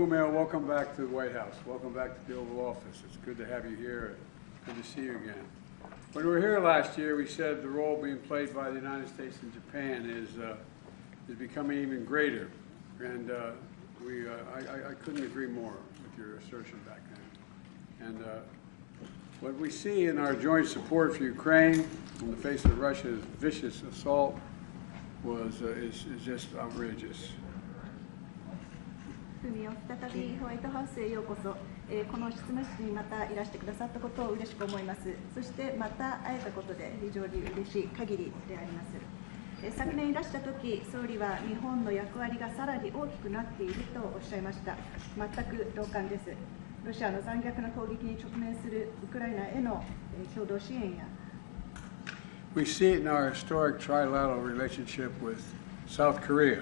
Fumio, welcome back to the White House. Welcome back to the Oval Office. It's good to have you here. Good to see you again. When we were here last year, we said the role being played by the United States and Japan is becoming even greater, and I couldn't agree more with your assertion back then. And what we see in our joint support for Ukraine in the face of Russia's vicious assault is just outrageous. 再びホワイトハウスへようこそ、この執務室にまたいらしてくださったことを嬉しく思います。そしてまた会えたことで非常に嬉しい限りであります。昨年いらした時、総理は日本の役割がさらに大きくなっているとおっしゃいました。全く同感です。ロシアの残虐な攻撃に直面するウクライナへの共同支援や We see it in our historic trilateral relationship with South Korea.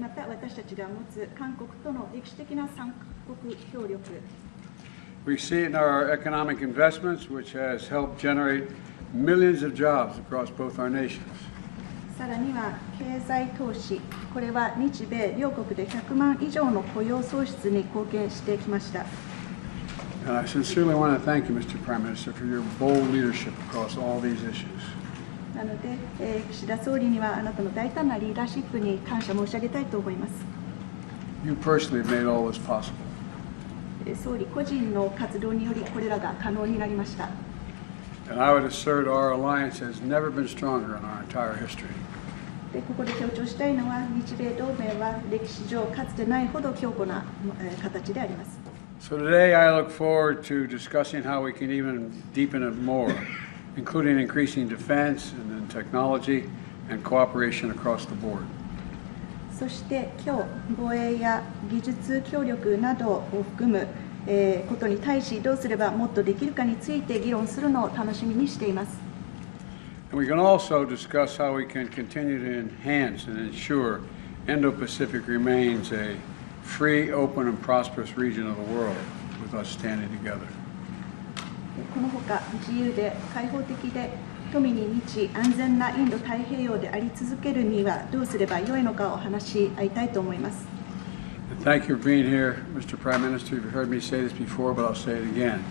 また私たちが持つ韓国との歴史的な三国協力 We see it in our economic investments, which has helped generate millions of jobs across both our nations. さらには経済投資、これは日米両国で100万以上の雇用創出に貢献してきました。And I sincerely want to thank you, Mr. Prime Minister, for your bold leadership across all these issues. なので、岸田総理にはあなたの大胆なリーダーシップに感謝申し上げたいと思います。You personally have made all this possible. 総理個人の活動によりこれらが可能になりました。And I would assert our alliance has never been stronger in our entire history. でここで強調したいのは、日米同盟は歴史上かつてないほど強固な形であります。So today I look forward to discussing how we can even deepen it more, including increasing defense and then technology and cooperation across the board. そして今日、防衛や技術協力などを含むことに対し、どうすればもっとできるかについて議論するのを楽しみにしています。And we can also discuss how we can continue to enhance and ensure Indo-Pacific remains a free, open, and prosperous region of the world with us standing together. このほか、自由で開放的で富に満ち安全なインド太平洋であり続けるにはどうすればよいのかを話し合いたいと思います。Thank you for being here, Mr. Prime Minister. You've heard me say this before, but I'll say it again.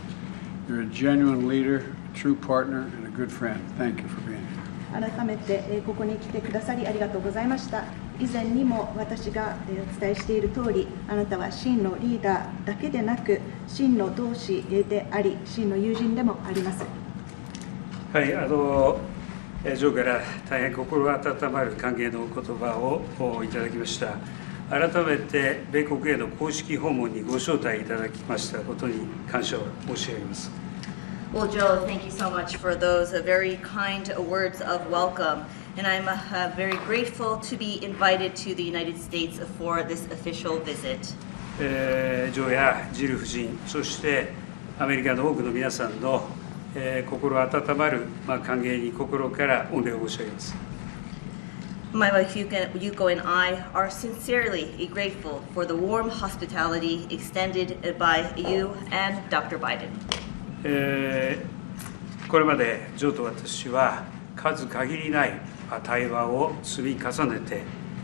You're a genuine leader, a true partner, and a good friend. Thank you for being here. 改めてここに来てくださりありがとうございました。以前にも私がお伝えしている通り、あなたは真のリーダーだけでなく、真の同志であり、真の友人でもあります。はい、ジョーから大変心温まる歓迎のお言葉をいただきました。改めて米国への公式訪問にご招待いただきましたことに感謝を申し上げます。Well, Joe, thank you so much for those very kind words of welcome. And I'm very grateful to be invited to the United States for this official visit. ジョーやジル夫人、そしてアメリカの多くの皆さんの心温まる歓迎に心から御礼を申し上げます。My wife Yuko and I are sincerely grateful for the warm hospitality extended by you and Dr. Biden. これまでジョーと私は数限りない対話を積み重ねて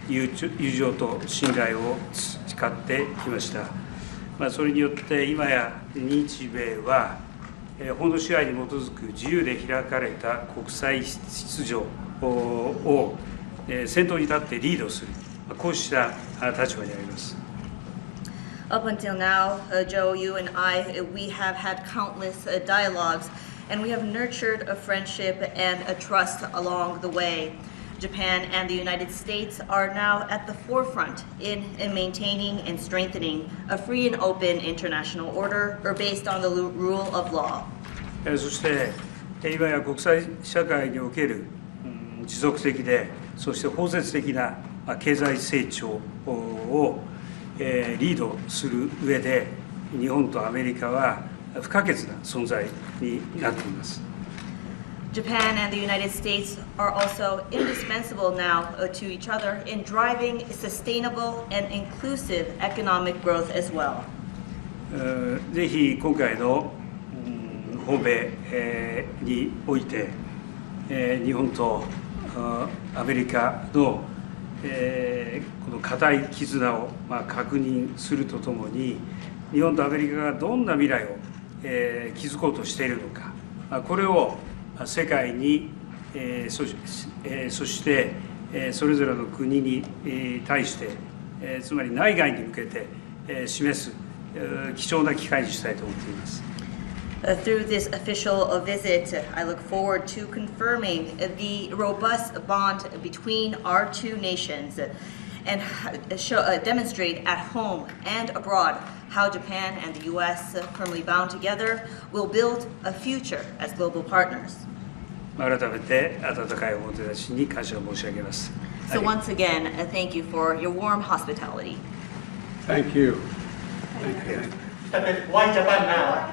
友情と信頼を培ってきました。それによって今や日米は法の支配に基づく自由で開かれた国際秩序を先頭に立ってリードする、こうした立場にあります。Up until now, Joe, you and I, we have had countless dialogues, and we have nurtured a friendship and a trust along the way. Japan and the United States are now at the forefront in maintaining and strengthening a free and open international order based on the rule of law. そして今や国際社会における持続的で、そして包摂的な経済成長をリードする上で、日本とアメリカは不可欠な存在になっています。Japan and the United States are also indispensable now to each other in driving sustainable and inclusive economic growth as well. ぜひ今回の訪米において、日本とアメリカのこの固い絆を確認するとともに、日本とアメリカがどんな未来を築こうとしているのか、これを世界に、そしてそれぞれの国に対して、つまり内外に向けて示す貴重な機会にしたいと思っています。Through this official visit, I look forward to confirming the robust bond between our two nations and demonstrate at home and abroad how Japan and the U.S., firmly bound together, will build a future as global partners. 改めて温かいおもてなしに感謝を申し上げます。So once again, thank you for your warm hospitality. Thank you. Why Japan now?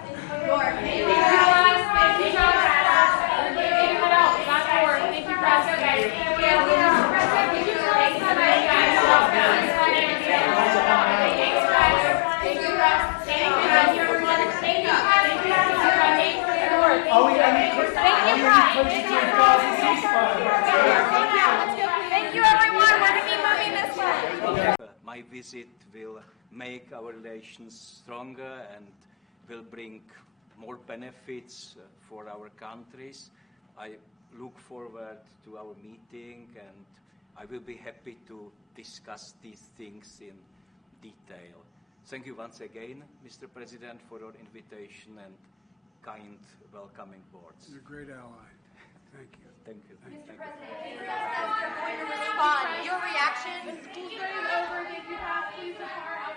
Thank you, everyone. We're going to be moving this way. My visit will make our relations stronger and will bring more benefits for our countries. I look forward to our meeting, and I will be happy to discuss these things in detail. Thank you once again, Mr. President, for your invitation and kind welcoming words. You're a great ally. Thank you. Thank you. Mr. President, everyone going to respond. Your reaction? The school day is over. Thank you, Pat. Please depart.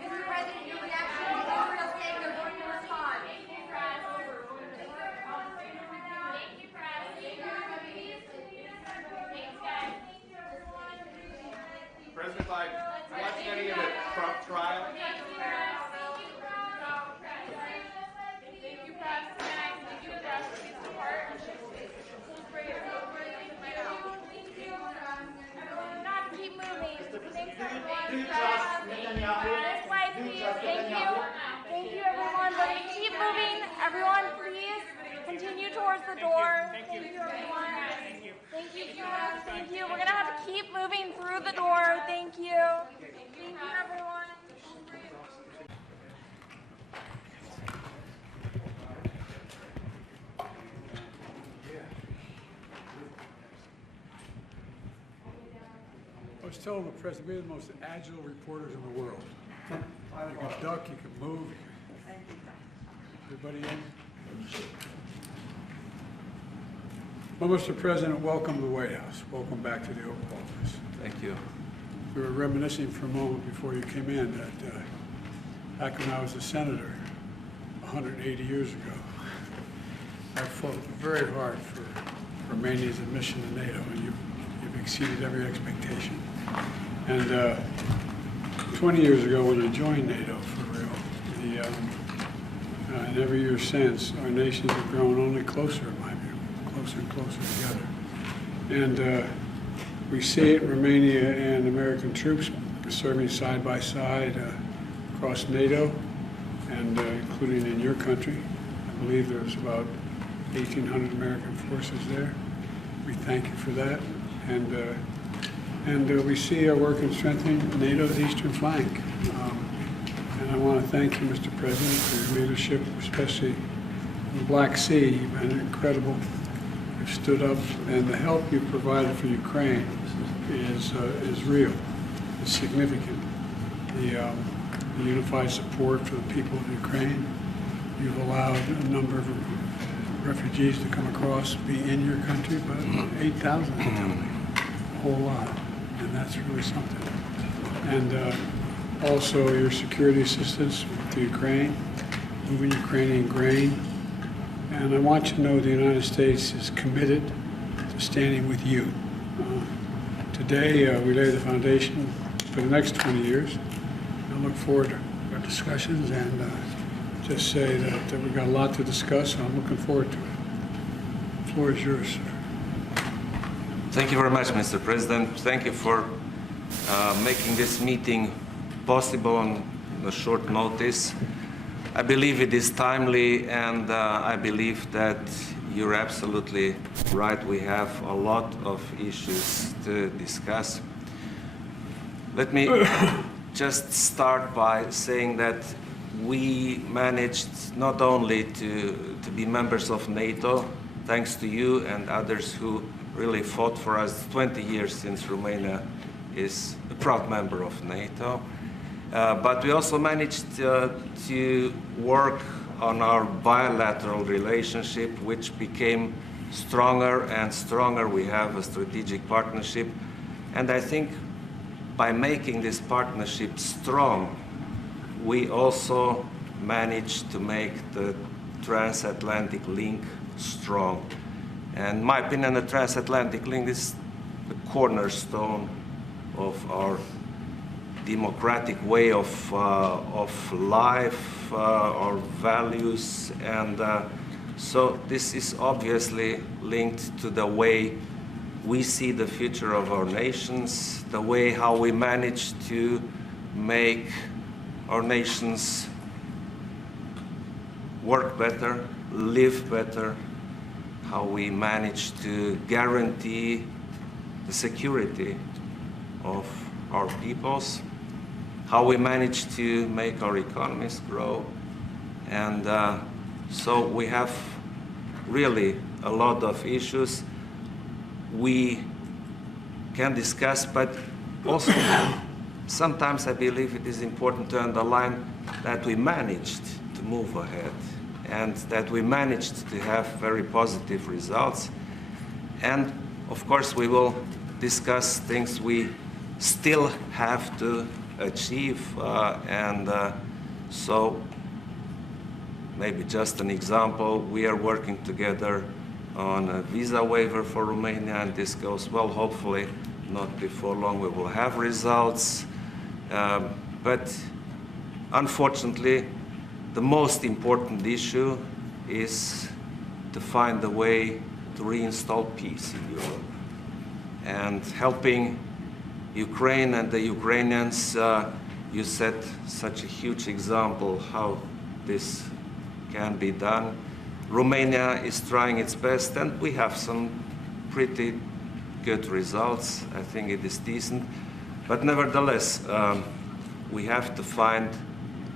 Mr. President, your reaction to Israel saying they're going to respond. Thank you, Press. Thank you, Press. Thanks, guys. President Biden, watched any of the Trump trial? Thank you, Press. Thank you, Press. Thank you, Press. Please depart. Not to keep moving. Thanks, everyone. Do you trust Netanyahu? Thank you. Thank you, everyone. But keep moving. Everyone, please continue towards the door. Thank you, everyone. Thank you, John. Thank you. We're going to have to keep moving through the door. Thank you. Thank you, everyone. I was telling the president, we're the most agile reporters in the world. You can duck, you can move. Everybody in? Well, Mr. President, welcome to the White House. Welcome back to the Oval Office. Thank you. We were reminiscing for a moment before you came in that back when I was a senator 180 years ago, I fought very hard for Romania's admission to NATO, and you've exceeded every expectation. And 20 years ago, when I joined NATO for real, and every year since, our nations have grown only closer, in my view, closer and closer together. And we see it in Romania and American troops serving side by side across NATO, and including in your country. I believe there's about 1,800 American forces there. We thank you for that. And we see our work in strengthening NATO's eastern flank. And I want to thank you, Mr. President, for your leadership, especially in the Black Sea. You've been incredible. You've stood up, and the help you've provided for Ukraine is real. It's significant. The unified support for the people of Ukraine. You've allowed a number of refugees to come across, be in your country, but 8,000 are coming, a whole lot, and that's really something. And also your security assistance to Ukraine, moving Ukrainian grain. And I want you to know the United States is committed to standing with you. Today, we lay the foundation for the next 20 years. I look forward to our discussions and just say that we've got a lot to discuss, and I'm looking forward to it. The floor is yours, sir. Thank you very much, Mr. President. Thank you for making this meeting possible on a short notice. I believe it is timely, and I believe that you're absolutely right. We have a lot of issues to discuss. Let me just start by saying that we managed not only to be members of NATO, thanks to you and others who really fought for us 20 years since Romania is a proud member of NATO, but we also managed to work on our bilateral relationship, which became stronger and stronger. We have a strategic partnership, and I think by making this partnership strong, we also managed to make the transatlantic link strong. And in my opinion, the transatlantic link is the cornerstone of our democratic way of life, our values, and so this is obviously linked to the way we see the future of our nations, the way how we manage to make our nations work better, live better, how we manage to guarantee the security of our peoples, how we manage to make our economies grow. And so we have really a lot of issues we can discuss, but also sometimes I believe it is important to underline that we managed to move ahead and that we managed to have very positive results. And of course we will discuss things we still have to achieve, so maybe just an example, we are working together on a visa waiver for Romania, and this goes well. Hopefully not before long we will have results, but unfortunately the most important issue is to find a way to reinstall peace in Europe and helping Ukraine and the Ukrainians. You set such a huge example how this can be done. Romania is trying its best, and we have some pretty good results. I think it is decent, but nevertheless we have to find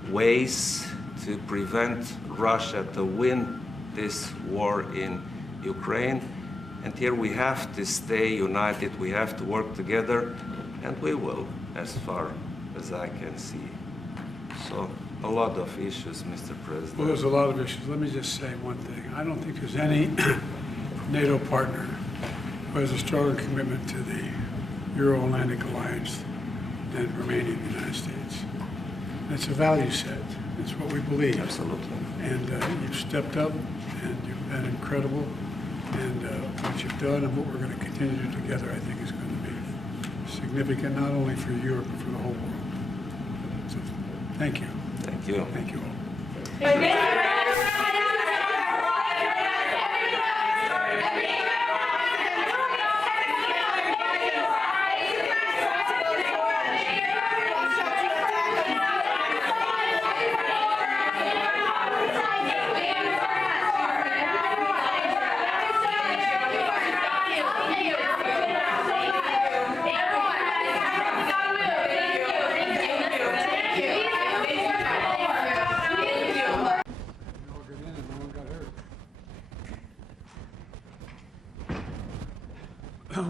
ways to prevent Russia to win this war in Ukraine. And here we have to stay united, we have to work together, and we will, as far as I can see. So, a lot of issues, Mr. President. Well, there's a lot of issues. Let me just say one thing. I don't think there's any NATO partner who has a stronger commitment to the Euro-Atlantic Alliance than Romania and the United States. And it's a value set. It's what we believe. Absolutely. And you've stepped up, and you've been incredible. And what you've done and what we're going to continue to do together, I think, is going to be significant, not only for Europe, but for the whole world. So, thank you. Thank you. Thank you all.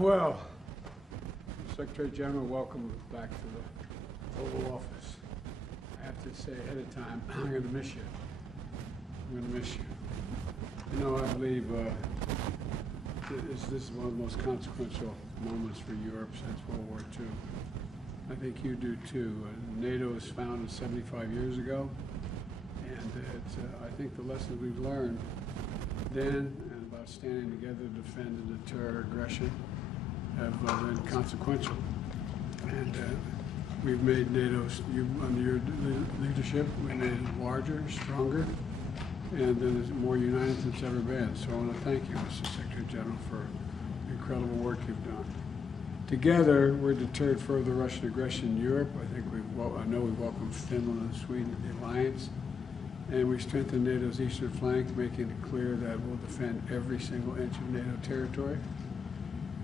Well, Secretary General, welcome back to the Oval Office. I have to say ahead of time, I'm going to miss you. I'm going to miss you. You know, I believe this is one of the most consequential moments for Europe since World War II. I think you do too. NATO was founded 75 years ago, and I think the lessons we've learned then and about standing together to defend and deter aggression have been consequential. And we've made NATO, under your leadership, we made it larger, stronger, and then it's more united than it's ever been. So I want to thank you, Mr. Secretary General, for the incredible work you've done. Together, we're deterred further Russian aggression in Europe. I think I know we've welcomed Finland and Sweden to the alliance. And we strengthened NATO's eastern flank, making it clear that we'll defend every single inch of NATO territory.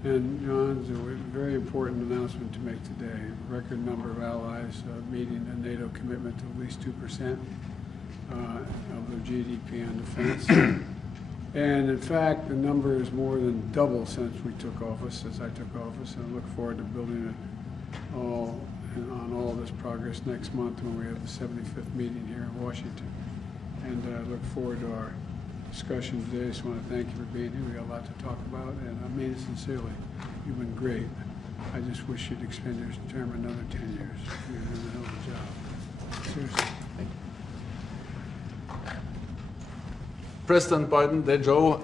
And John, it's a very important announcement to make today. A record number of allies meeting a NATO commitment to at least 2% of their GDP on defense. And in fact, the number is more than double since we took office, since I took office, and I look forward to building it all on all this progress next month when we have the 75th meeting here in Washington. And I look forward to our discussion today. Just want to thank you for being here. We got a lot to talk about, and I mean it sincerely. You've been great. I just wish you'd extend your term another 10 years. You're doing a hell of a job. Seriously. Thank you. President Biden, dear Joe,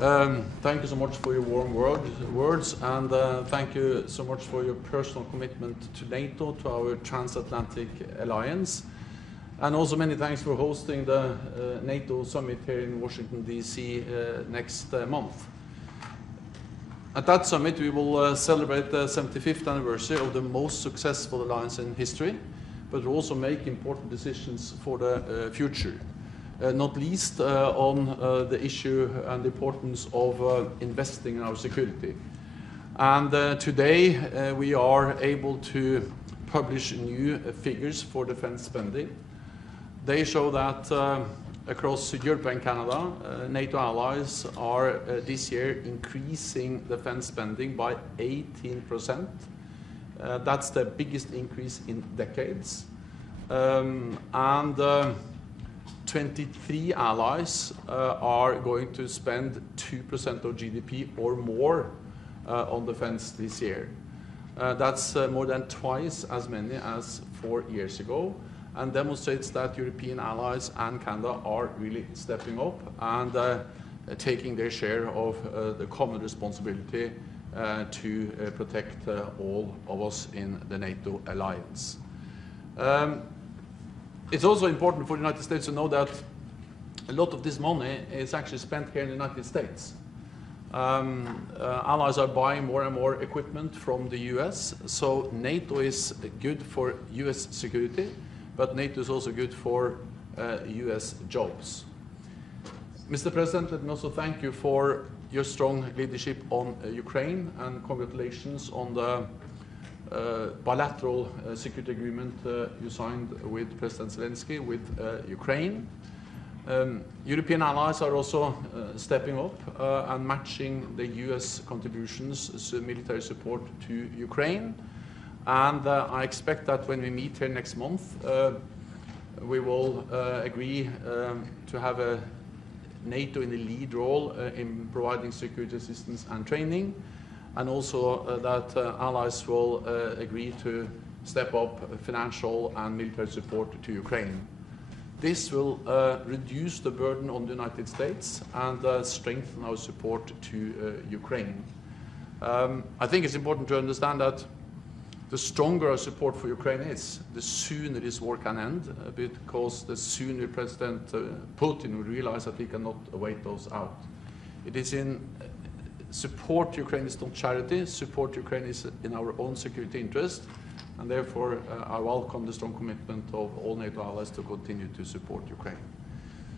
thank you so much for your warm words, and thank you so much for your personal commitment to NATO, to our transatlantic alliance. And also many thanks for hosting the NATO summit here in Washington, D.C. Next month. At that summit, we will celebrate the 75th anniversary of the most successful alliance in history, but also make important decisions for the future. Not least on the issue and the importance of investing in our security. And today we are able to publish new figures for defense spending. They show that across Europe and Canada, NATO allies are this year increasing defense spending by 18%. That's the biggest increase in decades. 23 allies are going to spend 2% of GDP or more on defense this year. That's more than twice as many as 4 years ago, and demonstrates that European allies and Canada are really stepping up and taking their share of the common responsibility to protect all of us in the NATO alliance. It's also important for the United States to know that a lot of this money is actually spent here in the United States. Allies are buying more and more equipment from the US, so NATO is good for US security, but NATO is also good for US jobs. Mr. President, let me also thank you for your strong leadership on Ukraine, and congratulations on the bilateral security agreement you signed with President Zelensky with Ukraine. European allies are also stepping up and matching the US contributions to military support to Ukraine. And I expect that when we meet here next month, we will agree to have a NATO in the lead role in providing security assistance and training, and also that allies will agree to step up financial and military support to Ukraine. This will reduce the burden on the United States and strengthen our support to Ukraine. I think it's important to understand that the stronger our support for Ukraine is, the sooner this war can end, because the sooner President Putin will realize that he cannot wait those out. It is in support Ukraine is not charity, support Ukraine is in our own security interest, and therefore I welcome the strong commitment of all NATO allies to continue to support Ukraine.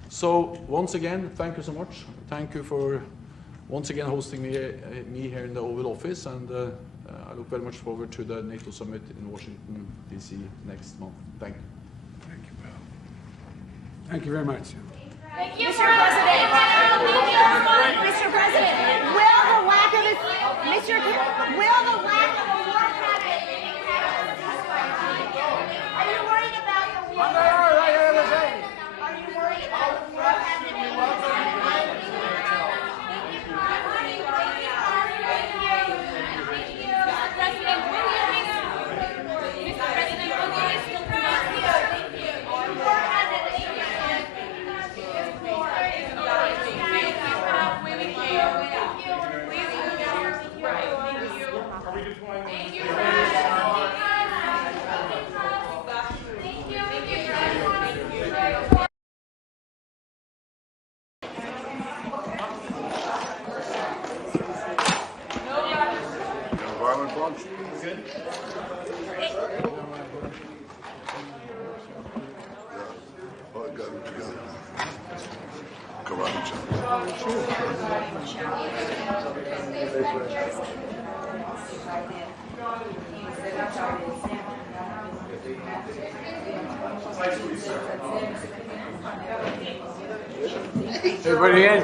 So once again, thank you so much. Thank you for once again hosting me here in the Oval Office, and I look very much forward to the NATO summit in Washington, D.C. next month. Thank you. Thank you, Bill. Thank you very much. Thank you, Mr. President. Mr. President, will the lack of a war cabinet meeting happen? Are you worried about the war cabinet? Are you worried about the war cabinet meeting? around each other. Everybody in?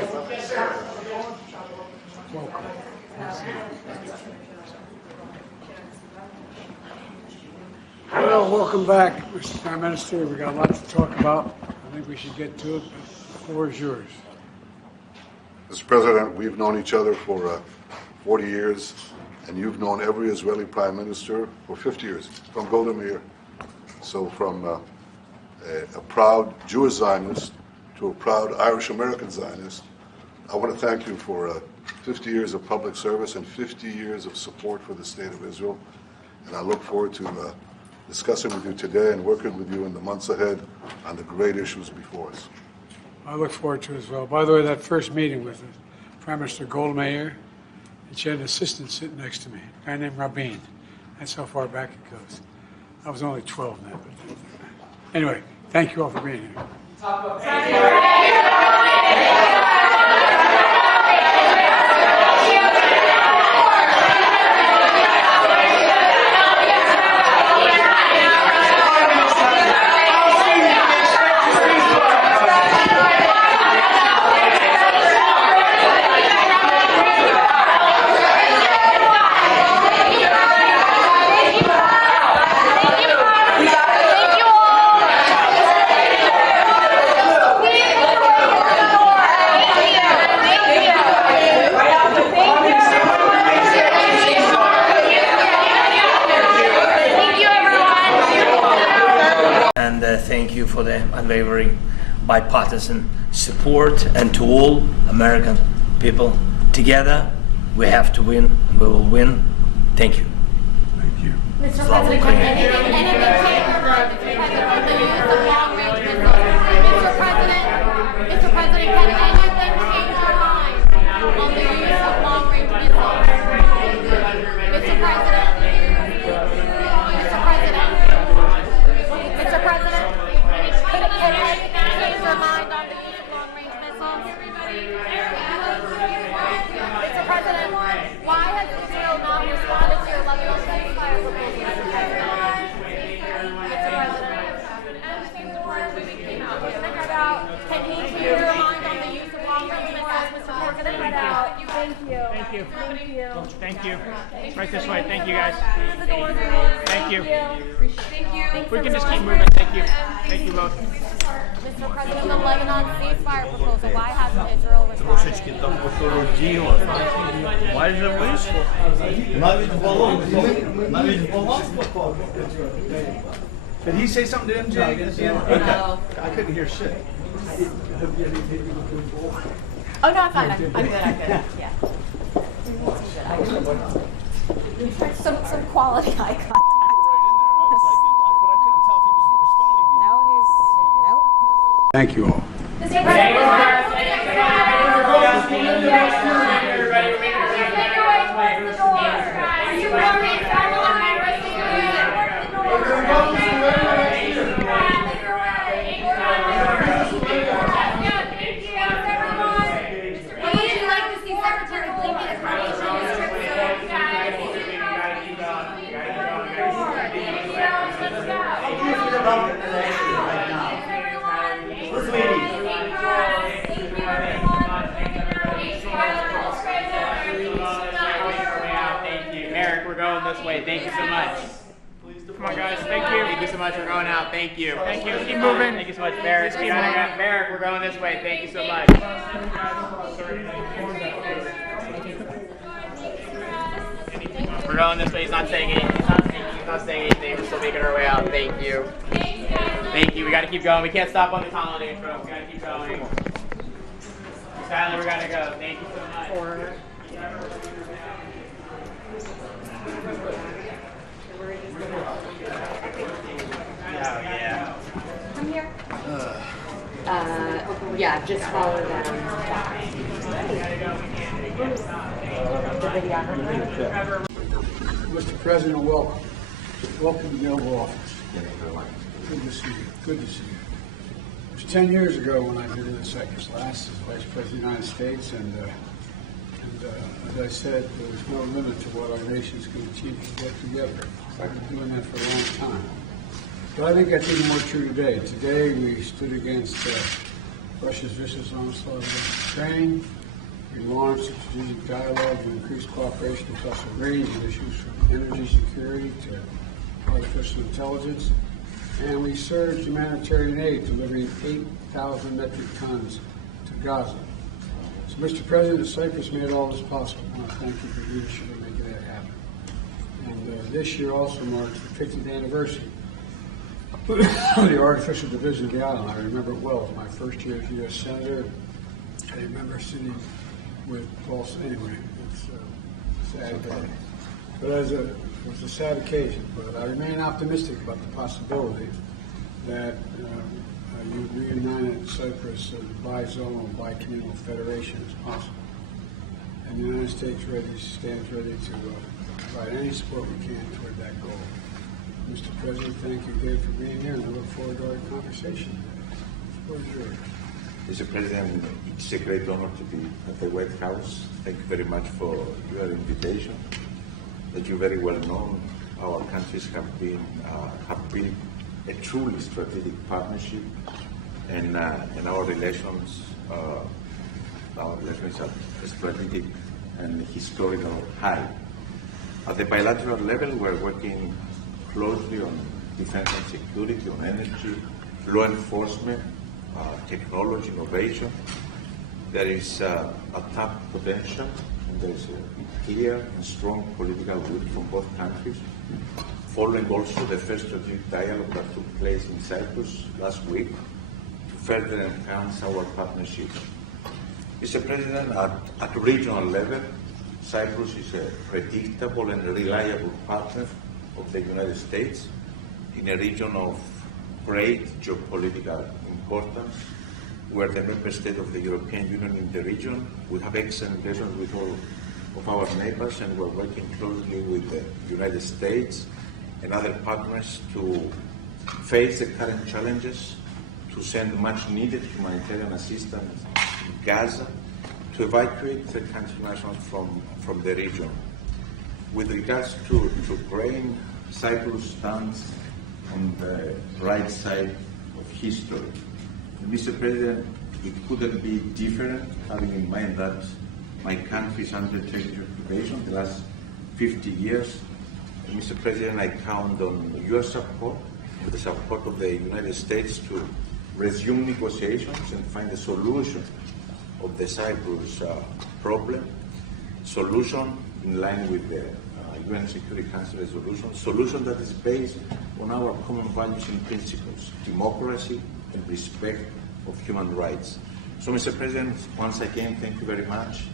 Well, welcome back, Mr. Prime Minister. We got a lot to talk about. I think we should get to it. The floor is yours. Mr. President, we've known each other for 40 years, and you've known every Israeli Prime Minister for 50 years, from Golda Meir. So from a proud Jewish Zionist to a proud Irish-American Zionist, I want to thank you for 50 years of public service and 50 years of support for the State of Israel. And I look forward to discussing with you today and working with you in the months ahead on the great issues before us. I look forward to it as well. By the way, that first meeting with Prime Minister Golda Meir, and she had an assistant sitting next to me, a guy named Rabin. That's how far back it goes. I was only 12 then. But anyway, thank you all for being here. Thank you for the unwavering bipartisan support, and to all American people. Together, we have to win. We will win. Thank you. Thank you. Mr. President, can anything change on the use of long-range missiles? Mr. President, can anything change your mind on the use of long-range missiles? Mr. President, could anything change your mind on the use of long-range missiles? Mr. President, why has Israel not responded to your level of ceasefire proposal? Mr. President, can he change your mind on the use of long-range missiles? Mr. President, thank you. Thank you. Thank you. Thank you. Right this way. Thank you, guys. Thank you. We can just keep moving. Thank you. Thank you both. Mr. President, the Lebanon ceasefire proposal, why hasn't Israel responded? Did he say something to MJ at the end? Okay. No. I couldn't hear shit. Oh, no, I'm fine. I'm good. Yeah. Some quality eye contact. Thank you all. Mr. President, Eric, we're going this way. Thank you so much. Come on, guys. Thank you. Thank you so much. We're going out. Thank you. Thank you. Keep moving. Thank you so much, Barrett. Barrett, we're going this way. Thank you so much. We're going this way. He's not saying anything. He's not saying anything. We're still making our way out. Thank you. Thank you. We got to keep going. We can't stop on the tunnel, intro. We got to keep going. Sadly, we got to go. Thank you so much. yeah. Come here. Yeah, just follow them. Mr. President, welcome. Welcome to the Oval Office. Good to see you. Good to see you. 10 years ago when I visited Cyprus last as Vice President of the United States, and as I said, there was no limit to what our nations can achieve to get together. I've been doing that for a long time. But I think that's even more true today. Today we stood against Russia's vicious onslaught against Ukraine. We launched a strategic dialogue to increase cooperation across a range of issues from energy security to artificial intelligence. And we surged humanitarian aid, delivering 8,000 metric tons to Gaza. So, Mr. President, Cyprus made all this possible. I want to thank you for your leadership in making that happen. And this year also marks the 50th anniversary of the artificial division of the island. I remember it well. It was my first year as U.S. Senator. I remember sitting with Paul. Anyway, it's a sad day. But it was a sad occasion. But I remain optimistic about the possibility that you reunited Cyprus as a bi-zonal, bi-communal federation is possible. And the United States stands ready to provide any support we can toward that goal. Mr. President, thank you again for being here, and I look forward to our conversation. The floor is yours. Mr. President, it's a great honor to be at the White House. Thank you very much for your invitation. As you very well know, our countries have built a truly strategic partnership, and our relations are strategic and historical high. At the bilateral level, we're working closely on defense and security, on energy, law enforcement, technology, innovation. There is a tap potential, and there is a clear and strong political will from both countries, following also the first strategic dialogue that took place in Cyprus last week to further enhance our partnership. Mr. President, at regional level, Cyprus is a predictable and reliable partner of the United States in a region of great geopolitical importance. We are the member state of the European Union in the region. We have excellent relations with all of our neighbors, and we're working closely with the United States and other partners to face the current challenges, to send much needed humanitarian assistance to Gaza, to evacuate the country nationals from the region. With regards to Ukraine, Cyprus stands on the right side of history. And Mr. President, it couldn't be different, having in mind that my country is under territorial occupation the last 50 years. And Mr. President, I count on your support and the support of the United States to resume negotiations and find a solution of the Cyprus problem, solution in line with the UN Security Council resolution, solution that is based on our common values and principles, democracy and respect of human rights. So, Mr. President, once again, thank you very much.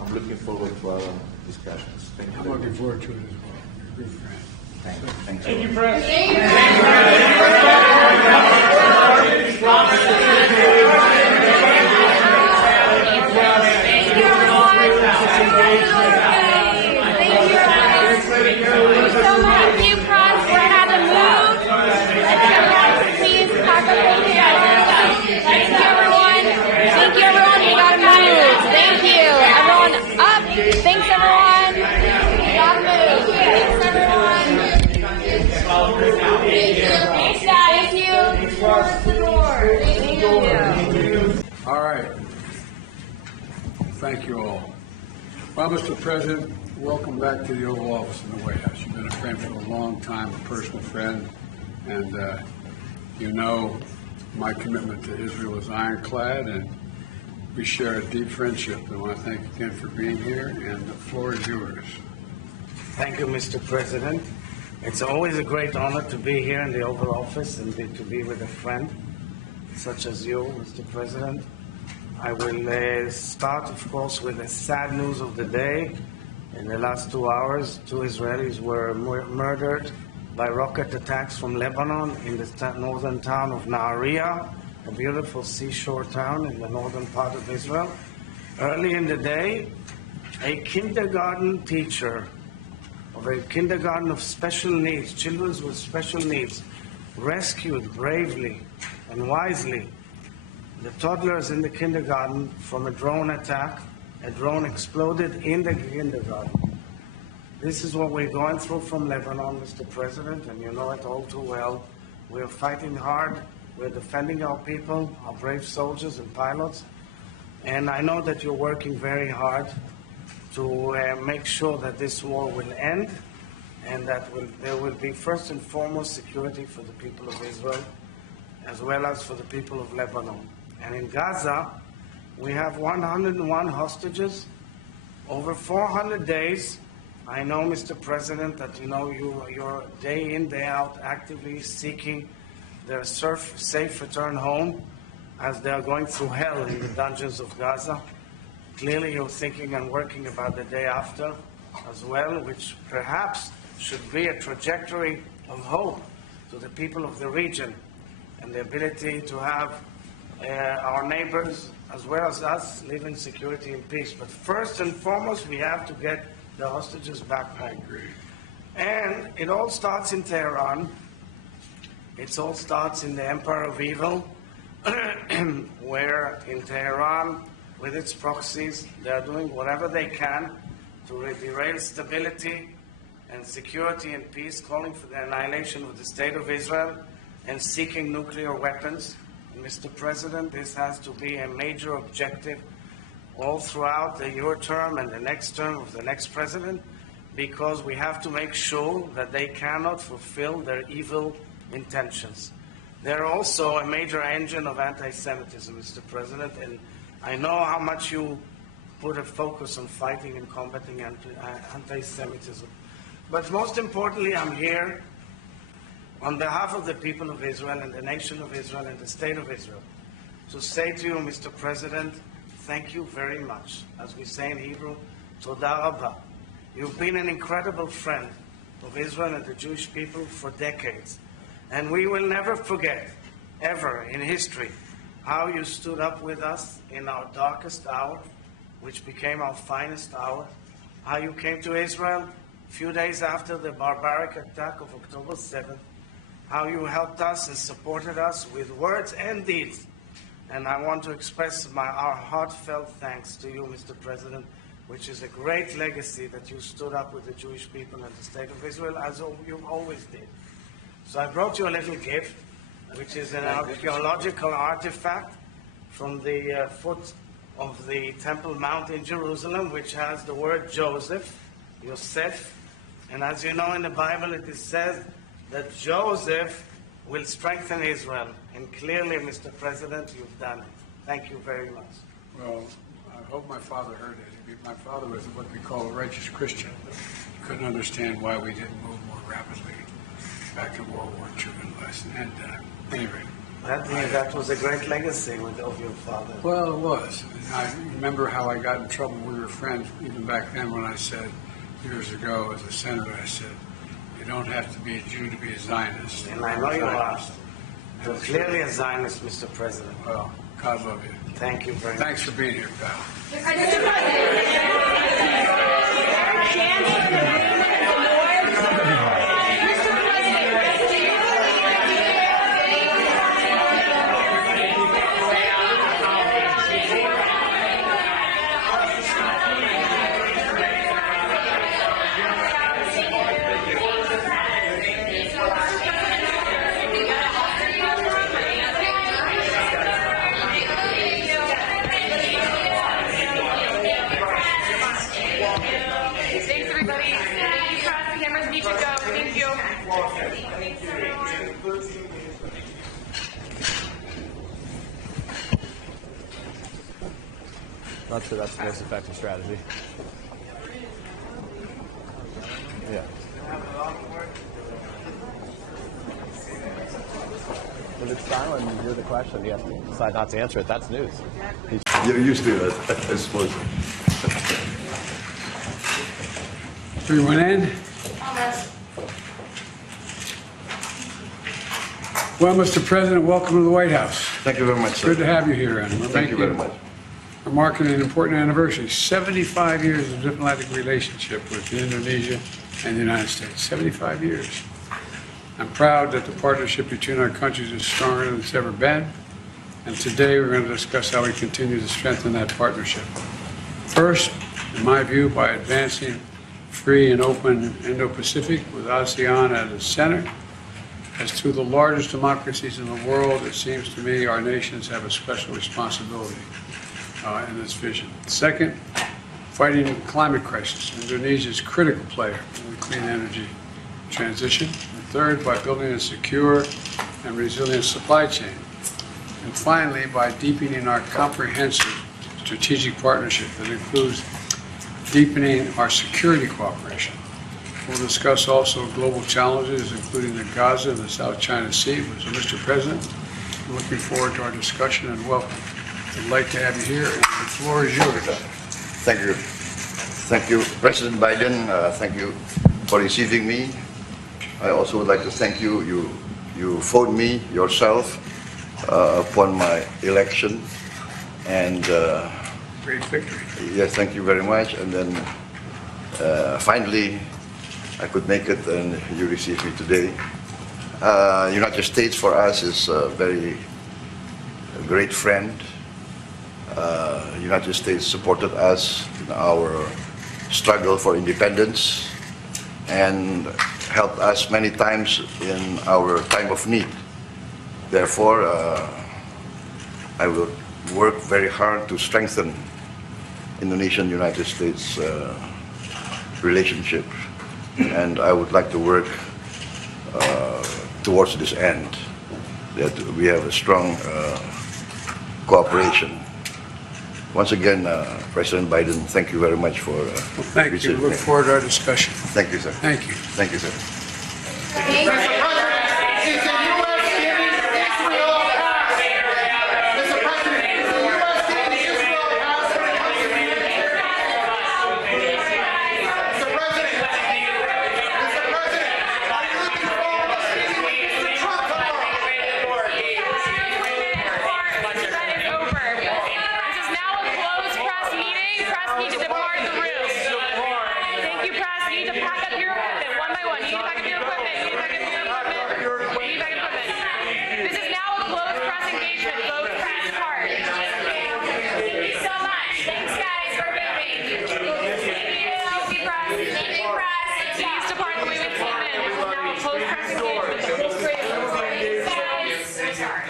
I'm looking forward to our discussions. Thank you. I'm looking forward to it as well. You're a good friend. Thank you. Thank you, President. Thanks, everyone. We gotta move. Thanks, everyone. Thank you. Towards the door. Thank you. All right. Thank you all. Well, Mr. President, welcome back to the Oval Office in the White House. You've been a friend for a long time, a personal friend, and you know my commitment to Israel is ironclad, and we share a deep friendship. I want to thank you again for being here, and the floor is yours. Thank you, Mr. President. It's always a great honor to be here in the Oval Office and to be with a friend such as you, Mr. President. I will start, of course, with the sad news of the day. In the last 2 hours, 2 Israelis were murdered by rocket attacks from Lebanon in the northern town of Nahariya, a beautiful seashore town in the northern part of Israel. Early in the day, a kindergarten teacher of a kindergarten of special needs, children with special needs, rescued bravely and wisely the toddlers in the kindergarten from a drone attack. A drone exploded in the kindergarten. This is what we're going through from Lebanon, Mr. President, and you know it all too well. We're fighting hard. We're defending our people, our brave soldiers and pilots. And I know that you're working very hard to make sure that this war will end and that there will be first and foremost security for the people of Israel as well as for the people of Lebanon. And in Gaza, we have 101 hostages, over 400 days. I know, Mr. President, that you're day in, day out actively seeking their safe return home as they are going through hell in the dungeons of Gaza. Clearly, you're thinking and working about the day after as well, which perhaps should be a trajectory of hope to the people of the region and the ability to have our neighbors as well as us live in security and peace. But first and foremost, we have to get the hostages back home. And it all starts in Tehran. It all starts in the Empire of Evil, where in Tehran, with its proxies, they are doing whatever they can to derail stability and security and peace, calling for the annihilation of the State of Israel and seeking nuclear weapons. And Mr. President, this has to be a major objective all throughout your term and the next term of the next president, because we have to make sure that they cannot fulfill their evil intentions. They're also a major engine of anti-Semitism, Mr. President, and I know how much you put a focus on fighting and combating anti-Semitism. But most importantly, I'm here on behalf of the people of Israel and the nation of Israel and the state of Israel to say to you, Mr. President, thank you very much. As we say in Hebrew, Toda Rabba. You've been an incredible friend of Israel and the Jewish people for decades. And we will never forget, ever in history, how you stood up with us in our darkest hour, which became our finest hour, how you came to Israel a few days after the barbaric attack of October 7th, how you helped us and supported us with words and deeds. And I want to express our heartfelt thanks to you, Mr. President, which is a great legacy that you stood up with the Jewish people and the state of Israel, as you always did. So I brought you a little gift, which is an archaeological artifact from the foot of the Temple Mount in Jerusalem, which has the word Joseph, Yosef. And as you know in the Bible, it is said that Joseph will strengthen Israel. And clearly, Mr. President, you've done it. Thank you very much. Well, I hope my father heard it. My father was what we call a righteous Christian. He couldn't understand why we didn't move more rapidly back in World War II and less. And anyway. That was a great legacy of your father. Well, it was. I remember how I got in trouble. We were friends even back then when I said, years ago as a senator, I said, you don't have to be a Jew to be a Zionist. And I know you are. You're clearly a Zionist, Mr. President. Well, God love you. Thank you very much. Thanks for being here, pal. Not sure that's the most effective strategy. Yeah. If it's silent and you hear the question, you have to decide not to answer it. That's news. You're used to it, I suppose. Everyone in? Well, Mr. President, welcome to the White House. Thank you very much, sir. Good to have you here, and Thank you very much. We're marking an important anniversary, 75 years of diplomatic relationship with Indonesia and the United States, 75 years. I'm proud that the partnership between our countries is stronger than it's ever been. and today we're going to discuss how we continue to strengthen that partnership. First, in my view, by advancing free and open Indo-Pacific with ASEAN at its center. As two of the largest democracies in the world, it seems to me our nations have a special responsibility in this vision. Second, fighting the climate crisis. Indonesia is a critical player in the clean energy transition. And third, by building a secure and resilient supply chain. And finally, by deepening our comprehensive strategic partnership that includes deepening our security cooperation. We'll discuss also global challenges, including the Gaza and the South China Sea. So, Mr. President, I'm looking forward to our discussion and welcome. I'd like to have you here, and the floor is yours. Thank you. Thank you, President Biden. Thank you for receiving me. I also would like to thank you. You phoned me yourself upon my election, and great victory. Yes, thank you very much. And then finally, I could make it, and you received me today. United States for us is a very great friend. United States supported us in our struggle for independence and helped us many times in our time of need. Therefore, I will work very hard to strengthen Indonesian-United States relationship, and I would like to work towards this end, that we have a strong cooperation. Once again, President Biden, thank you very much for thank you. Look forward to our discussion. Thank you, sir. Thank you. Thank you, sir.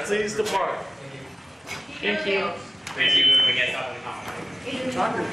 Please depart. Thank you. Thank you. We get up in the comment.